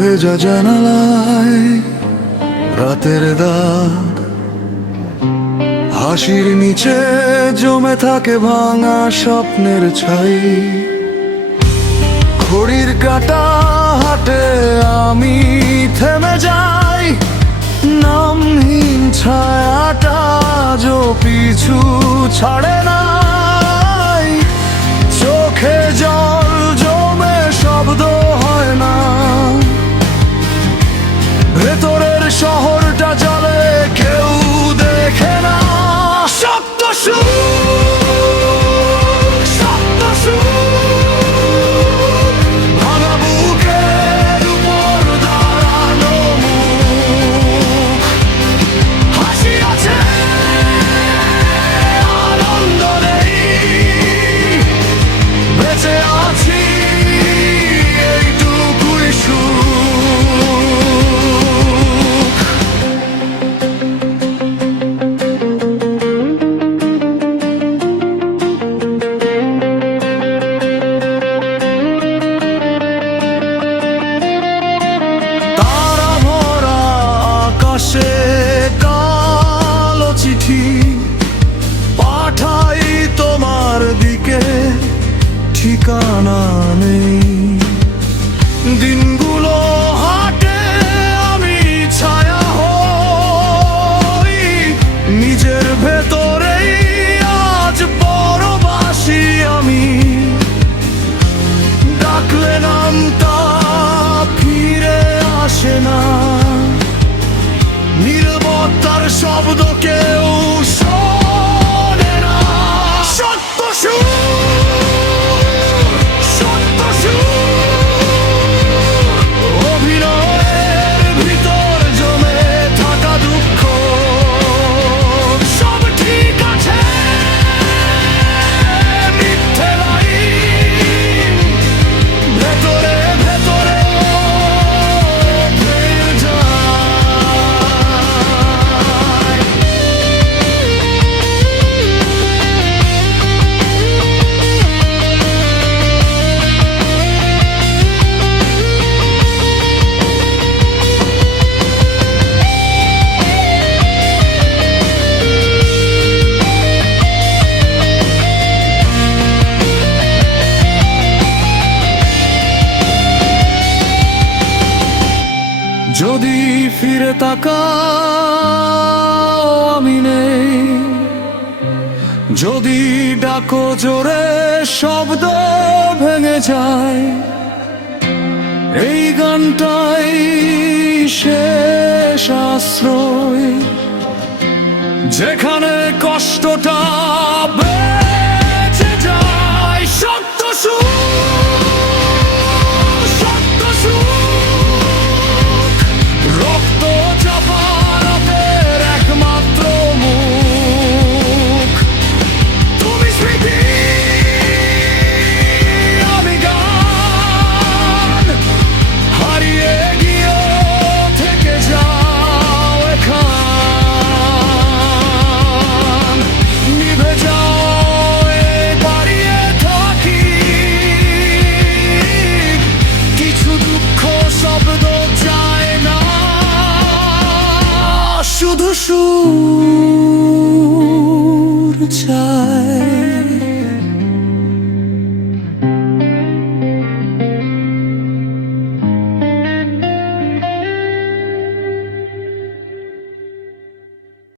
ভেজা জানালায় রাতের দাগ, হাসির নিচে জমে থাকে ভাঙা স্বপ্নের ছাই। ঘড়ির কাঁটা হাটে আমি থেমে যাই, নামহীন ছায়াটা যো পিছু ছাড়ে নাই। চোখে জল জমে শব্দ হয় না, ভেতরের শহরটা জলে কেউ দেখে না। শক্ত সুর, শক্ত সুর, ভাঙা বুকের উপর দাঁড়ানো মুখ। হাসি আছে, আনন্দ নেই, বেঁচে আছি এইটুকুই সুখ। আকাশে কালো চিঠি পাঠাই তোমার দিকে, ঠিকানা নেই। দিনগুলো হাটে আমি ছায়া হই, নিজের ভেতরেই আজ পরবাসী আমি। ডাকলে নামটা ফিরে আসে না, নীরবতার শব্দ কেউ শোনে না। সত্য সুর, সত্য সুর, অভিনয়ের ভিতর জমে থাকা দুঃখ। সব ঠিক আছে, মিথ্যে লাইন, ভেতরে ভেতরে ফের যায়। যদি ফিরে তাকাও আমি নেই, যদি ডাকো জোরে শব্দ ভেঙে যায়। এই গানটাই শেষ আশ্রয়, যেখানে কষ্টটা বেঁচে যায়। সত্য সুর, সত্য সুর, রক্ত চাপাতের একমাত্র মুখ। তুমি স্মৃতি, আমি গান, হারিয়ে গিয়েও থেকে যাও এখান। নিভে যাও এই বাড়িয়ে থাকি, কিছু দুঃখ শব্দ চায় না, শুধু সুর চায়।